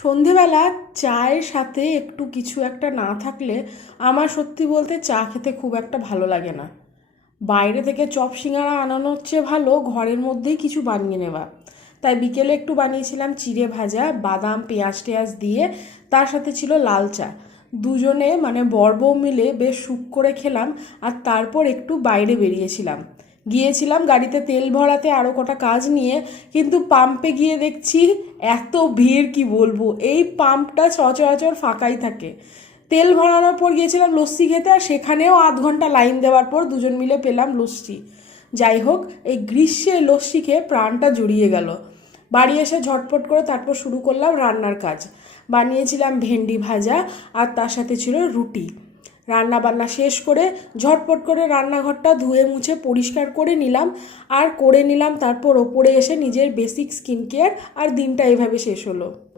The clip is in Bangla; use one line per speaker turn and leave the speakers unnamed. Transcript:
সন্ধেবেলা চায়ের সাথে একটু কিছু একটা না থাকলে আমার সত্যি বলতে চা খেতে খুব একটা ভালো লাগে না। বাইরে থেকে চপ সিঙ্গারা আনানোর চেয়ে ভালো, ঘরের মধ্যেই কিছু বানিয়ে নেওয়া। তাই বিকেলে একটু বানিয়েছিলাম চিড়ে ভাজা, বাদাম, পেঁয়াজ টেয়াজ দিয়ে, তার সাথে ছিল লাল চা। দুজনে মানে বর বউ মিলে বেশ সুখ করে খেলাম আর তারপর একটু বাইরে বেরিয়েছিলাম। গিয়েছিলাম গাড়িতে তেল ভরাতে আরও কটা কাজ নিয়ে, কিন্তু পাম্পে গিয়ে দেখছি এত ভিড়, কি বলব? এই পাম্পটা সচরাচর ফাঁকাই থাকে। তেল ভরানোর পর গিয়েছিলাম লস্যি খেতে, আর সেখানেও আধ ঘণ্টা লাইন দেওয়ার পর দুজন মিলে পেলাম লস্যি। যাই হোক, এই গ্রীষ্মে লস্যি খেয়ে প্রাণটা জুড়িয়ে গেল। বাড়ি এসে ঝটপট করে তারপর শুরু করলাম রান্নার কাজ। বানিয়েছিলাম ভেন্ডি ভাজা, আর তার সাথে ছিল রুটি। রান্না বান্না শেষ করে ঝটপট করে রান্নাঘরটা ধুয়ে মুছে পরিষ্কার করে নিলাম আর করে নিলাম তারপর ওপরে এসে নিজের বেসিক স্কিন কেয়ার আর দিনটা এভাবে শেষ হলো।